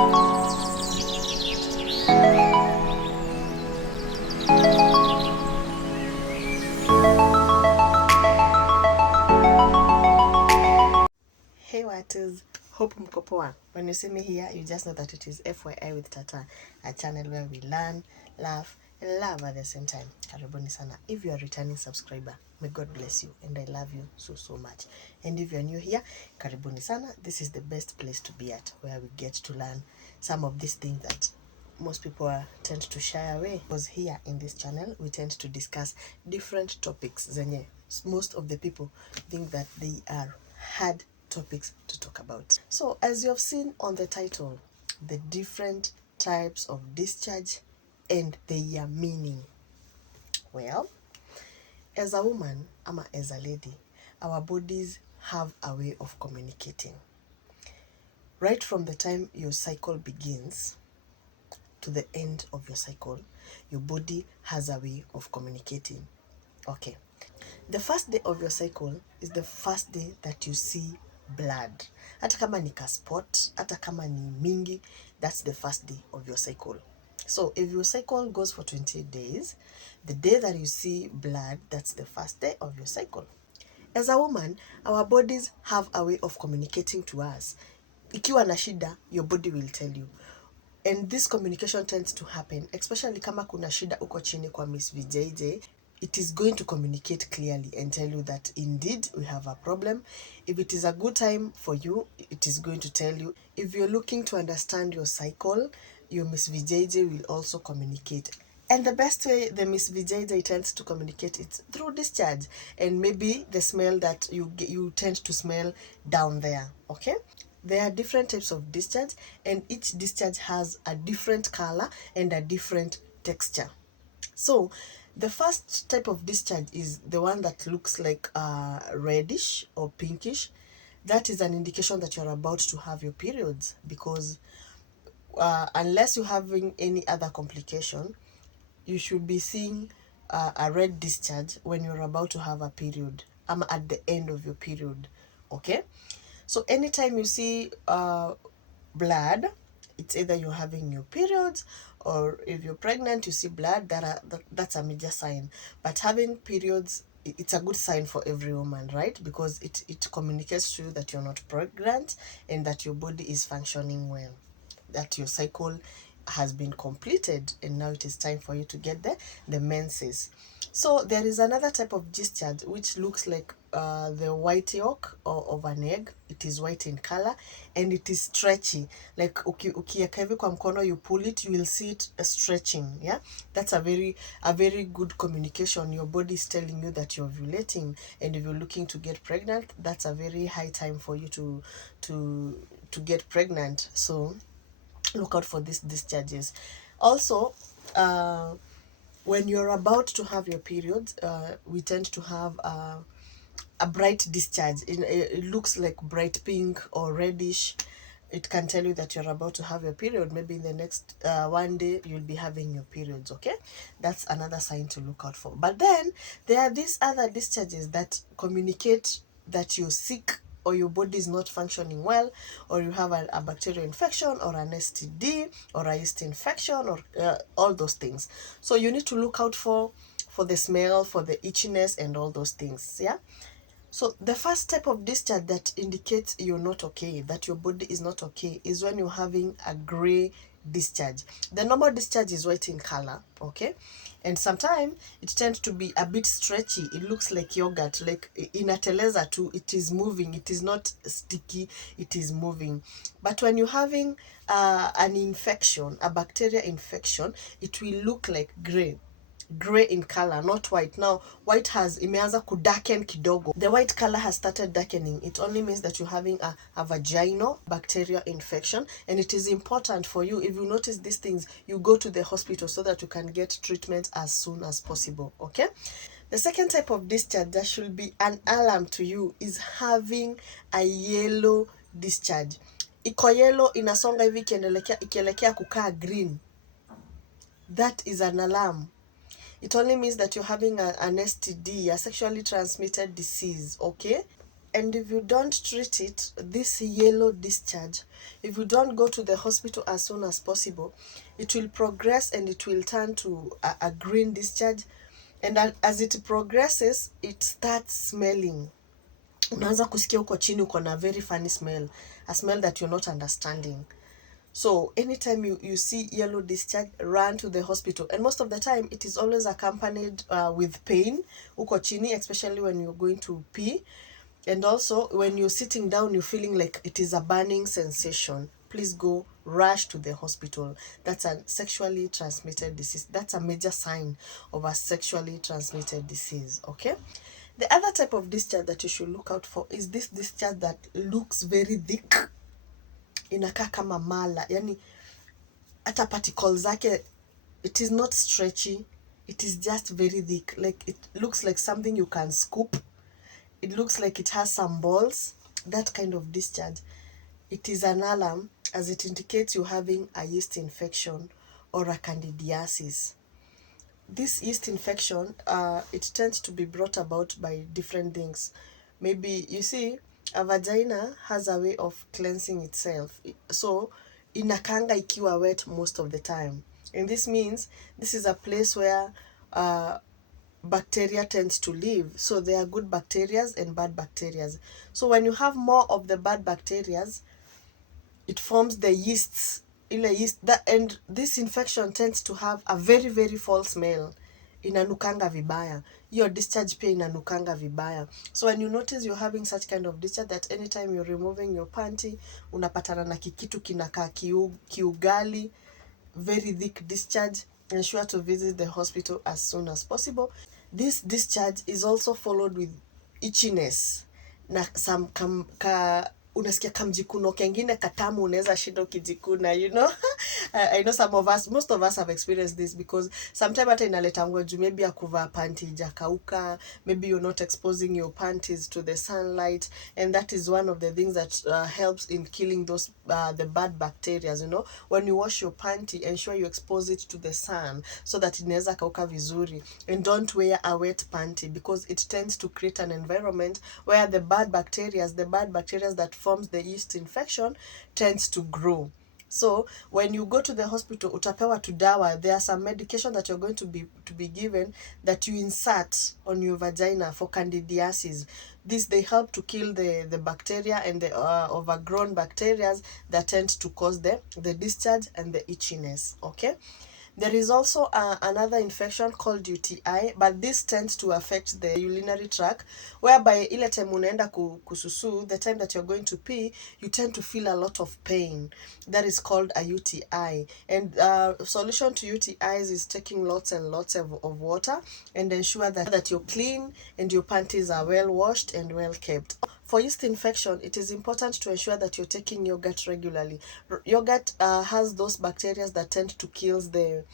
Hey watus, hope mko poa. When you see me here, you just know that it is FYI with Tata, a channel where we learn, laugh, and love at the same time. Karibuni sana. If you are a returning subscriber, may God bless you, and I love you so much. And if you are new here, karibuni sana. This is the best place to be at, where we get to learn some of these things that most people tend to shy away. Because here in this channel, we tend to discuss different topics. Zenye most of the people think that they are hard topics to talk about. So as you have seen on the title, the different types of discharge and their meaning. Well, as a woman, as a lady, our bodies have a way of communicating. Right from the time your cycle begins to the end of your cycle, your body has a way of communicating. Okay. The first day of your cycle is the first day that you see blood. Hata kama ni ka spot, hata kama ni mingi, that's the first day of your cycle. So if your cycle goes for 28 days, the day that you see blood, that's the first day of your cycle. As a woman, our bodies have a way of communicating to us. Ikiwa na shida, your body will tell you. And this communication tends to happen, especially kama kuna shida uko chini kwa Miss VJJ. It is going to communicate clearly and tell you that indeed we have a problem. If it is a good time for you, it is going to tell you. If you're looking to understand your cycle, your Miss VJJ will also communicate. And the best way the Miss VJJ tends to communicate is through discharge, and maybe the smell that you tend to smell down there. Okay, there are different types of discharge, and each discharge has a different color and a different texture. So the first type of discharge is the one that looks like reddish or pinkish. That is an indication that you're about to have your periods, because unless you're having any other complication, you should be seeing a red discharge when you're about to have a period. At the end of your period. Okay? So anytime you see blood, it's either you're having your periods, or if you're pregnant, you see blood, that's a major sign. But having periods, it's a good sign for every woman, right? Because it communicates to you that you're not pregnant and that your body is functioning well, that your cycle has been completed, and now it is time for you to get the menses. So there is another type of discharge which looks like the white yolk of an egg. It is white in color and it is stretchy. Like ukiweka hivi kwa mkono, you pull it, you will see it stretching. Yeah, that's a very good communication. Your body is telling you that you're ovulating, and if you're looking to get pregnant, that's a very high time for you to get pregnant. So look out for these discharges. Also, when you're about to have your period, we tend to have a bright discharge. It looks like bright pink or reddish. It can tell you that you're about to have your period. Maybe in the next one day you'll be having your periods. Okay, that's another sign to look out for. But then there are these other discharges that communicate that you're sick, or your body is not functioning well, or you have a bacterial infection, or an STD, or a yeast infection, or all those things. So you need to look out for the smell, for the itchiness, and all those things. Yeah. So the first type of discharge that indicates you're not okay, that your body is not okay, is when you're having a gray discharge. The normal discharge is white in color, okay? And sometimes it tends to be a bit stretchy. It looks like yogurt, like inateleza too. It is moving. It is not sticky. It is moving. But when you're having an infection, a bacteria infection, it will look like gray in color, not white. Now white has imeanza kudarken kidogo. The white color has started darkening. It only means that you're having a vaginal bacteria infection, and it is important for you, if you notice these things, you go to the hospital so that you can get treatment as soon as possible. Okay. The second type of discharge that should be an alarm to you is having a yellow discharge. Iko yellow, inasonga hivi ikielekea kukaa green. That is an alarm. It only means that you're having an STD, a sexually transmitted disease, okay? And if you don't treat it, this yellow discharge, if you don't go to the hospital as soon as possible, it will progress and it will turn to a green discharge. And as it progresses, it starts smelling. Unaanza kusikia huko chini uko na very funny smell, a smell that you're not understanding. So anytime you see yellow discharge, run to the hospital. And most of the time, it is always accompanied with pain, uko chini, especially when you're going to pee. And also, when you're sitting down, you're feeling like it is a burning sensation. Please go rush to the hospital. That's a sexually transmitted disease. That's a major sign of a sexually transmitted disease, okay? The other type of discharge that you should look out for is this discharge that looks very thick. Inakaa kama mala, yani hata particles zake, it is not stretchy, it is just very thick. Like it looks like something you can scoop. It looks like it has some balls. That kind of discharge, it is an alarm, as it indicates you having a yeast infection or a candidiasis. This yeast infection, it tends to be brought about by different things. Maybe, you see, a vagina has a way of cleansing itself. So, inakanga ikiwa wet most of the time. And this means this is a place where bacteria tends to live. So there are good bacteria and bad bacteria. So when you have more of the bad bacteria, it forms the yeasts, and this infection tends to have a very very foul smell. Inanukanga vibaya. Your discharge pia inanukanga vibaya. So when you notice you're having such kind of discharge, that anytime you're removing your panty, unapatana na kikitu kinakaa kiugali, very thick discharge, ensure to visit the hospital as soon as possible. This discharge is also followed with itchiness na some unasikia kamjikuno kengine katamu, unaweza shida ukijikuna, you know. I know some of us, most of us have experienced this, because sometimes hata inaletangwa juu maybe ya kuvaa panty ijakauka, maybe you're not exposing your panties to the sunlight, and that is one of the things that helps in killing those the bad bacteria, you know. When you wash your panty, ensure you expose it to the sun so that inaweza kauka vizuri, and don't wear a wet panty, because it tends to create an environment where the bad bacteria that forms the yeast infection tends to grow. So when you go to the hospital, utapewa tu dawa. There are some medication that you're going to be given that you insert on your vagina for candidiasis. They help to kill the bacteria and the overgrown bacteria that tend to cause the discharge and the itchiness, okay? There is also another infection called UTI, but this tends to affect the urinary tract, whereby ile time unaenda kususu, the time that you're going to pee, you tend to feel a lot of pain. That is called a UTI. And solution to UTIs is taking lots and lots of water, and ensure that you're clean and your panties are well washed and well kept. For yeast infection, it is important to ensure that you're taking yogurt regularly. Yogurt has those bacteria that tend to kill the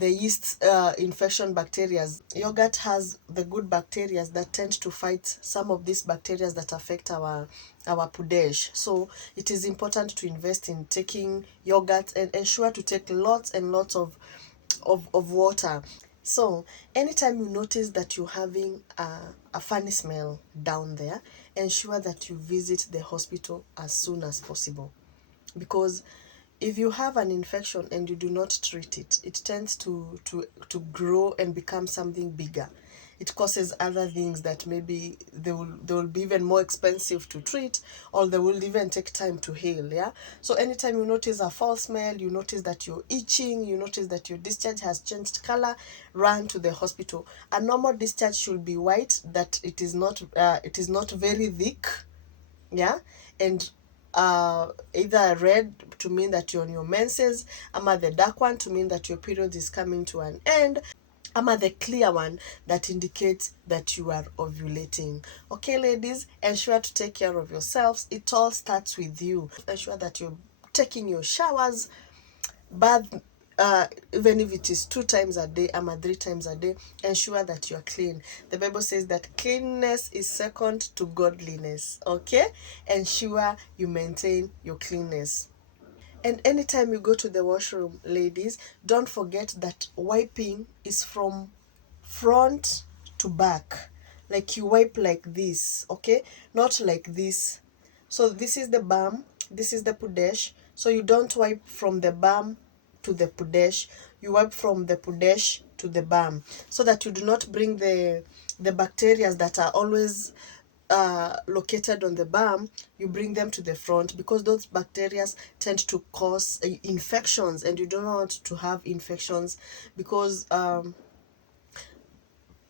yeast infection bacteria. Yogurt has the good bacteria that tend to fight some of these bacteria that affect our pudesh. So it is important to invest in taking yogurt, and ensure to take lots and lots of water. So anytime you notice that you're having a funny smell down there, ensure that you visit the hospital as soon as possible, because if you have an infection and you do not treat it, it tends to grow and become something bigger. It causes other things that maybe they will be even more expensive to treat, or they will even take time to heal. Yeah. So anytime you notice a foul smell, you notice that you're itching, you notice that your discharge has changed color, run to the hospital. A normal discharge should be white, that it is not very thick. Yeah. And either red to mean that you're on your menses, ama the dark one to mean that your period is coming to an end, ama the clear one that indicates that you are ovulating. Okay, ladies, ensure to take care of yourselves. It all starts with you. Ensure that you're taking your showers, bath, even if it is 2 times a day, 3 times a day. Ensure that you are clean. The Bible says that cleanliness is second to godliness. Okay, ensure you maintain your cleanness. And anytime you go to the washroom, ladies, don't forget that wiping is from front to back. like you wipe like this, okay, not like this. So this is the bum, this is the pudesh. So you don't wipe from the bum to the pudesh, you wipe from the pudesh to the bum, so that you do not bring the bacteria that are always located on the bum, you bring them to the front, because those bacteria tend to cause infections, and you don't want to have infections, because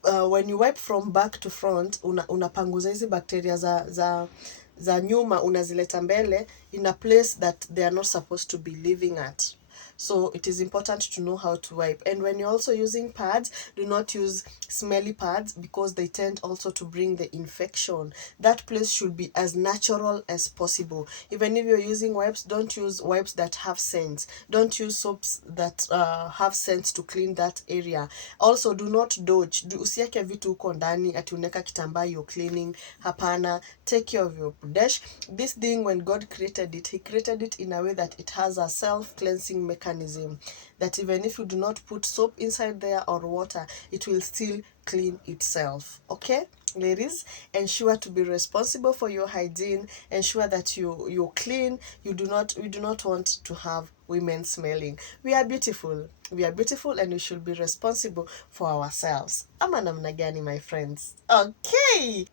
when you wipe from back to front, unapanguza hizi bacteria za nyuma, unazileta mbele in a place that they are not supposed to be living at. So it is important to know how to wipe. And when you're also using pads, do not use smelly pads, because they tend also to bring the infection. That place should be as natural as possible. Even if you're using wipes, don't use wipes that have scents. Don't use soaps that have scents to clean that area. Also, do not dodge. Usieke vitu huko ndani ati uneka kitambaa you're cleaning. Hapana. Take care of your pudesh. This thing, when God created it, he created it in a way that it has a self-cleansing mechanism, that even if you do not put soap inside there or water, it will still clean itself. Okay, ladies, ensure to be responsible for your hygiene. Ensure that you're clean. We do not want to have women smelling. We are beautiful, and we should be responsible for ourselves. Ama namna gani, my friends? Okay.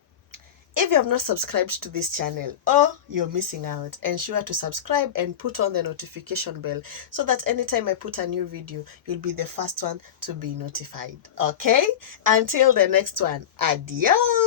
If you have not subscribed to this channel, oh, you're missing out. Ensure to subscribe and put on the notification bell, so that anytime I put a new video, you'll be the first one to be notified. Okay? Until the next one, adios!